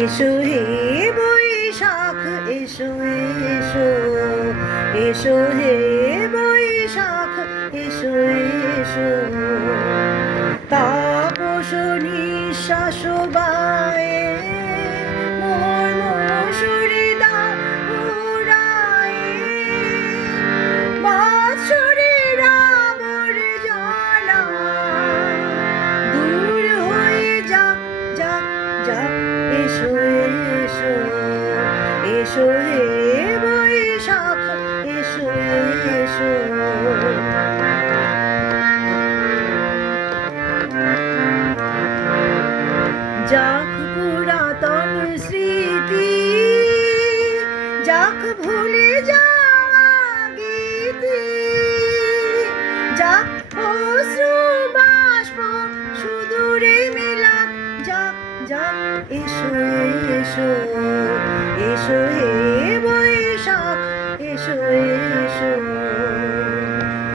এসো হে বৈশাখ এসো এসো, এসো হে বৈশাখ এসো এসো। তাপস নিঃশ্বাস বায়ে মোর মসুরি দা উড়ায়ে, বাৎসরের আবর্জনা দূর হয়ে যাক যাক যাক। এসো এসো, এসো হে বৈশাখ এসো এসো। যাক পুরাতন স্মৃতি, যাক ভুলে যাওয়া গীতি, যাক অশ্রু বাষ্প সুদূরে মেলাক যাক যাক। এসো এসো, এসো হে বৈশাখ এসো এসো।